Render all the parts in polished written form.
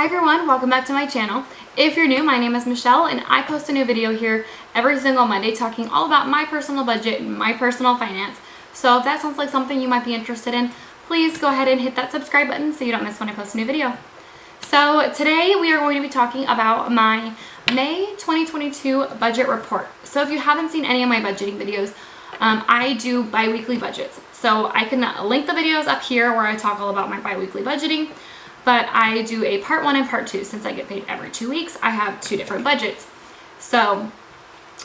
Hi everyone, welcome back to my channel. If you're new, my name is Michelle and I post a new video here every single Monday talking all about my personal budget and my personal finance. So if that sounds like something you might be interested in, please go ahead and hit that subscribe button so you don't miss when I post a new video. So today we are going to be talking about my May 2022 budget report. So if you haven't seen any of my budgeting videos, I do bi-weekly budgets. So I can link the videos up here where I talk all about my bi-weekly budgeting. But I do a part 1 and part 2. Since I get paid every 2 weeks, I have 2 different budgets. So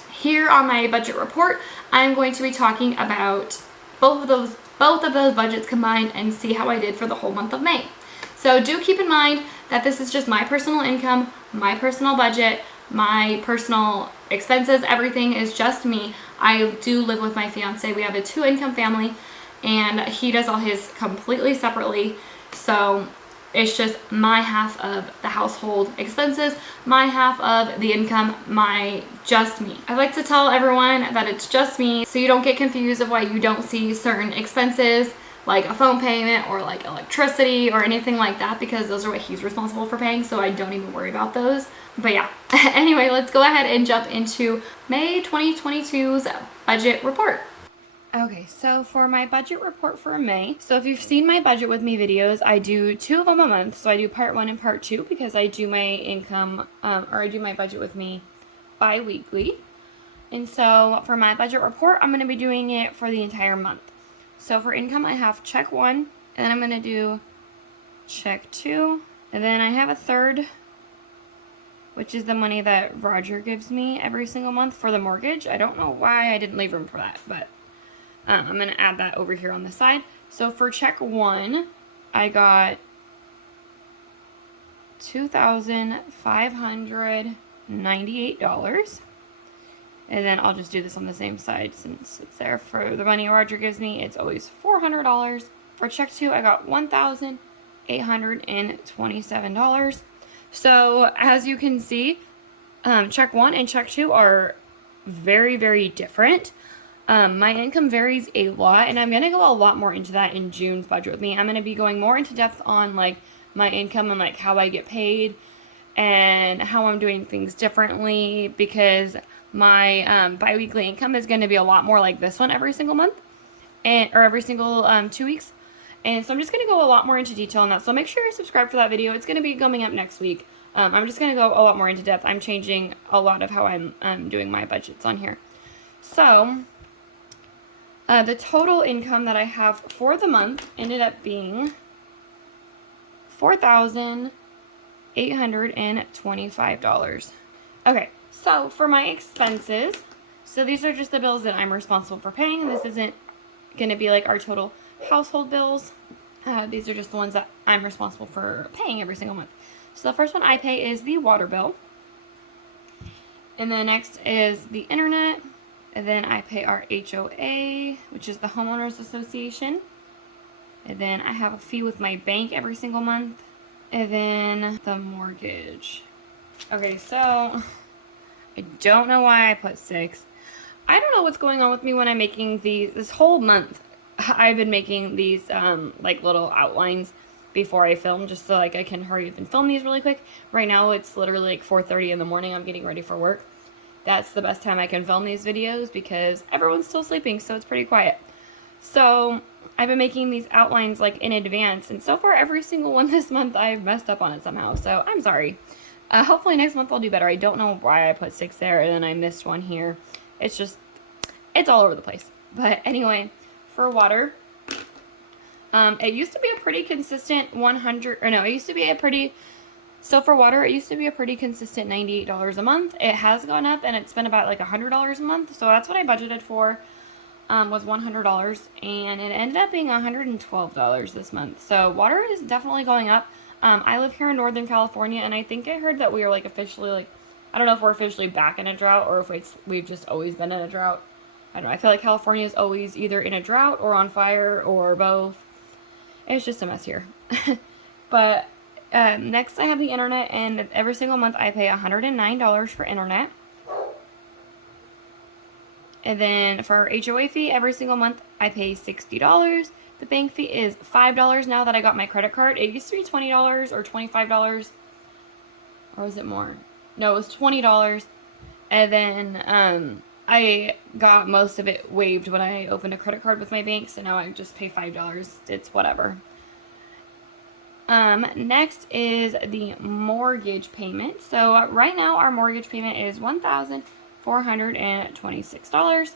here on my budget report, I'm going to be talking about both of those budgets combined and see how I did for the whole month of May. So do keep in mind that this is just my personal income, my personal budget, my personal expenses. Everything is just me. I do live with my fiance. We have a 2-income family and he does all his completely separately. So it's just my half of the household expenses, my half of the income, just me. I like to tell everyone that it's just me so you don't get confused of why you don't see certain expenses like a phone payment or like electricity or anything like that, because those are what he's responsible for paying, so I don't even worry about those. But yeah, anyway, let's go ahead and jump into May 2022's budget report. Okay, so for my budget report for May, so if you've seen my budget with me videos, I do 2 of them a month. So I do part 1 and part 2 because I do my income, or I do my budget with me bi-weekly. And so for my budget report, I'm going to be doing it for the entire month. So for income, I have check 1, and then I'm going to do check 2, and then I have a third, which is the money that Roger gives me every single month for the mortgage. I don't know why I didn't leave room for that, but I'm going to add that over here on the side. So for check 1, I got $2,598. And then I'll just do this on the same side since it's there. For the money Roger gives me, it's always $400. For check 2, I got $1,827. So as you can see, check 1 and check 2 are very, very different. My income varies a lot, and I'm going to go a lot more into that in June's budget with me. I'm going to be going more into depth on like my income and like how I get paid and how I'm doing things differently, because my bi-weekly income is going to be a lot more like this one every single month or every single 2 weeks. And so I'm just going to go a lot more into detail on that. So make sure you subscribe for that video. It's going to be coming up next week. I'm just going to go a lot more into depth. I'm changing a lot of how I'm doing my budgets on here. So the total income that I have for the month ended up being $4,825. Okay, so for my expenses, so these are just the bills that I'm responsible for paying. This isn't going to be like our total household bills. These are just the ones that I'm responsible for paying every single month. So the first one I pay is the water bill. And then next is the internet. And then I pay our HOA, which is the Homeowners Association. And then I have a fee with my bank every single month. And then the mortgage. Okay, so I don't know why I put 6. I don't know what's going on with me when I'm making this whole month. I've been making these like little outlines before I film, just so like I can hurry up and film these really quick. Right now it's literally like 4:30 in the morning. I'm getting ready for work. That's the best time I can film these videos because everyone's still sleeping, so it's pretty quiet. So I've been making these outlines like in advance, and so far every single one this month I've messed up on it somehow, so I'm sorry. Hopefully next month I'll do better. I don't know why I put 6 there and then I missed one here. It's all over the place. But anyway, for water, it used to be a pretty consistent So for water, it used to be a pretty consistent $98 a month. It has gone up, and it's been about like $100 a month. So that's what I budgeted for, was $100, and it ended up being $112 this month. So water is definitely going up. I live here in Northern California, and I think I heard that we are like officially I don't know if we're officially back in a drought or if we've just always been in a drought. I don't know. I feel like California is always either in a drought or on fire or both. It's just a mess here. But next I have the internet, and every single month I pay $109 for internet. And then for our HOA fee, every single month I pay $60. The bank fee is $5 now that I got my credit card. It used to be $20 or $25 or was it more? No, it was $20. And then I got most of it waived when I opened a credit card with my bank, so now I just pay $5. It's whatever. Next is the mortgage payment. So right now our mortgage payment is $1,426.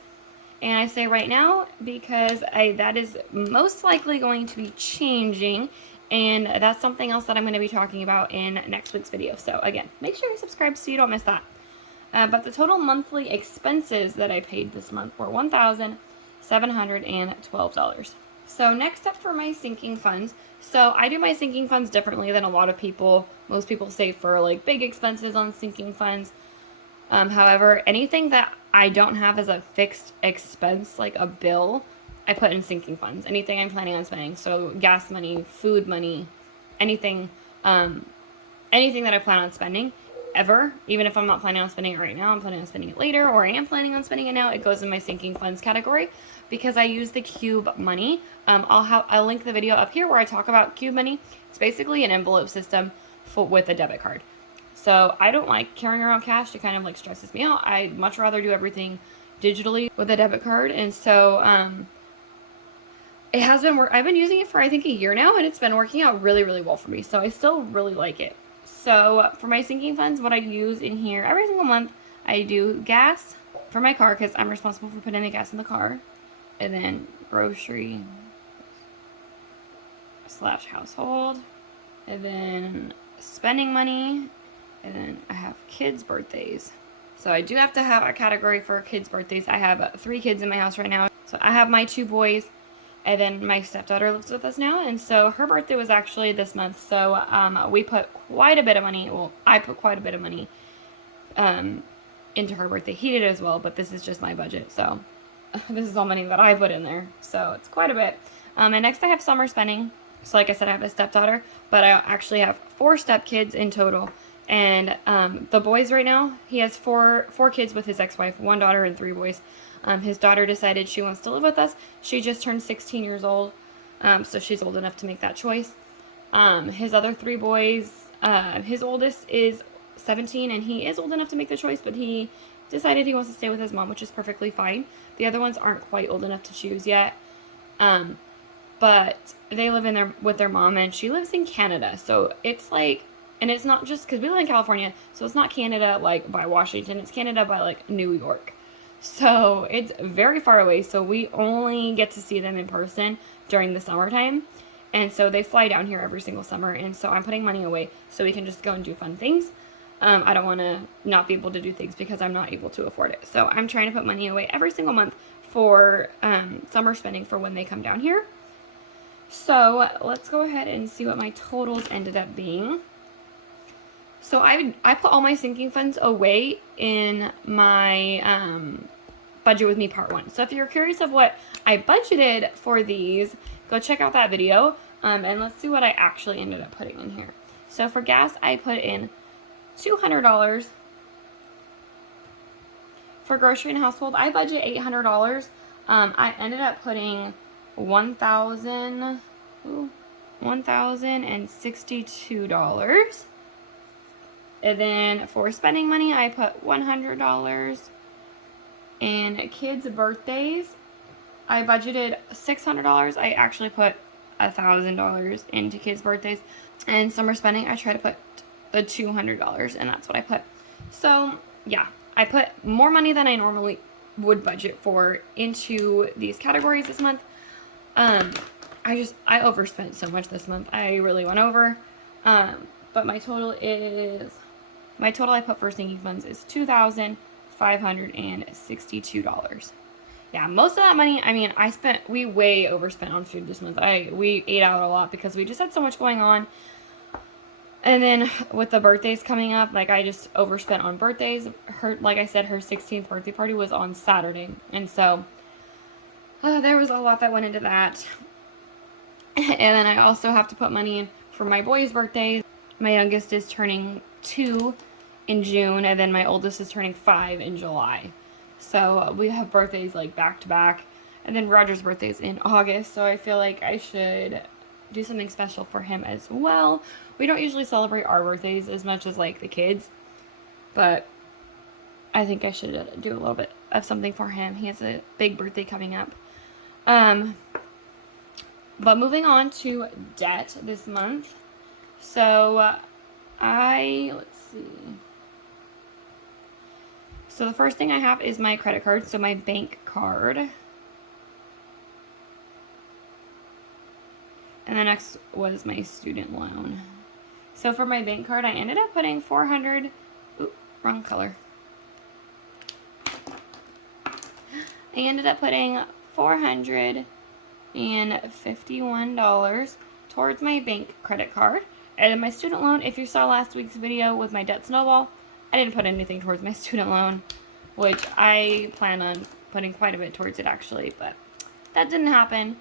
And I say right now because that is most likely going to be changing, and that's something else that I'm going to be talking about in next week's video. So again, make sure you subscribe so you don't miss that. But the total monthly expenses that I paid this month were $1,712. So next up for my sinking funds. So I do my sinking funds differently than a lot of people. Most people save for like big expenses on sinking funds. However, anything that I don't have as a fixed expense, like a bill, I put in sinking funds. Anything I'm planning on spending. So gas money, food money, anything that I plan on spending ever, even if I'm not planning on spending it right now, I'm planning on spending it later, or I am planning on spending it now, it goes in my sinking funds category because I use the Cube money. I'll link the video up here where I talk about Cube money. It's basically an envelope system with a debit card. So I don't like carrying around cash. It kind of like stresses me out. I'd much rather do everything digitally with a debit card. And so it has been I've been using it for I think a year now, and it's been working out really, really well for me. So I still really like it. So for my sinking funds, what I use in here every single month, I do gas for my car because I'm responsible for putting the gas in the car, and then grocery / household, and then spending money, and then I have kids' birthdays. So I do have to have a category for kids' birthdays. I have 3 kids in my house right now. So I have my 2 boys, and then my stepdaughter lives with us now, and so her birthday was actually this month. So we put quite a bit of money. Well, I put quite a bit of money into her birthday. He did as well, but this is just my budget. So this is all money that I put in there. So it's quite a bit. And next I have summer spending. So like I said, I have a stepdaughter, but I actually have 4 stepkids in total. And the boys right now, he has four kids with his ex-wife, 1 daughter and 3 boys. His daughter decided she wants to live with us. She just turned 16 years old, so she's old enough to make that choice. His other 3 boys, his oldest is 17, and he is old enough to make the choice, but he decided he wants to stay with his mom, which is perfectly fine. The other ones aren't quite old enough to choose yet, but they live with their mom, and she lives in Canada, so it's like, and it's not just because we live in California, so it's not Canada like by Washington, it's Canada by like New York. So it's very far away, so we only get to see them in person during the summertime. And so they fly down here every single summer, and so I'm putting money away so we can just go and do fun things. I don't want to not be able to do things because I'm not able to afford it. So I'm trying to put money away every single month for summer spending for when they come down here. So let's go ahead and see what my totals ended up being. So I put all my sinking funds away in my budget with me part 1. So if you're curious of what I budgeted for these, go check out that video. And let's see what I actually ended up putting in here. So for gas, I put in $200. For grocery and household, I budget $800. I ended up putting $1,062. And then for spending money, I put $100. And kids' birthdays, I budgeted $600. I actually put $1,000 into kids' birthdays. And summer spending, I try to put the $200, and that's what I put. So yeah, I put more money than I normally would budget for into these categories this month. I overspent so much this month. I really went over. But my total I put for sinking funds is $2,562. Yeah, most of that money, I mean, we way overspent on food this month. We ate out a lot because we just had so much going on. And then with the birthdays coming up, like I just overspent on birthdays. Like I said, her 16th birthday party was on Saturday. And so there was a lot that went into that. And then I also have to put money in for my boys' birthdays. My youngest is turning 2 in June, and then my oldest is turning 5 in July. So we have birthdays like back to back. And then Roger's birthday is in August, so I feel like I should do something special for him as well. We don't usually celebrate our birthdays as much as like the kids, but I think I should do a little bit of something for him. He has a big birthday coming up. But moving on to debt this month. So let's see. So the first thing I have is my credit card, so my bank card. And the next was my student loan. So for my bank card, I ended up putting wrong color. I ended up putting $451 towards my bank credit card. And then my student loan, if you saw last week's video with my debt snowball, I didn't put anything towards my student loan, which I plan on putting quite a bit towards it actually, but that didn't happen.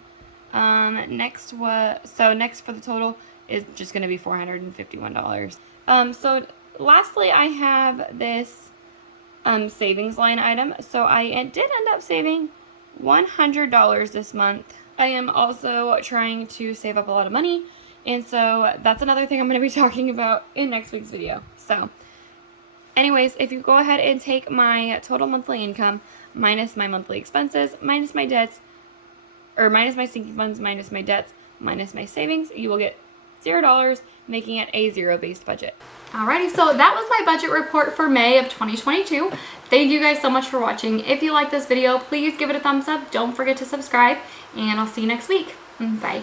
Next for the total is just going to be $451. So lastly, I have this savings line item. So I did end up saving $100 this month. I am also trying to save up a lot of money, and so that's another thing I'm going to be talking about in next week's video. So anyways, if you go ahead and take my total monthly income minus my monthly expenses, minus my debts, or minus my sinking funds, minus my debts, minus my savings, you will get $0, making it a zero-based budget. Alrighty, so that was my budget report for May of 2022. Thank you guys so much for watching. If you like this video, please give it a thumbs up. Don't forget to subscribe, and I'll see you next week. Bye.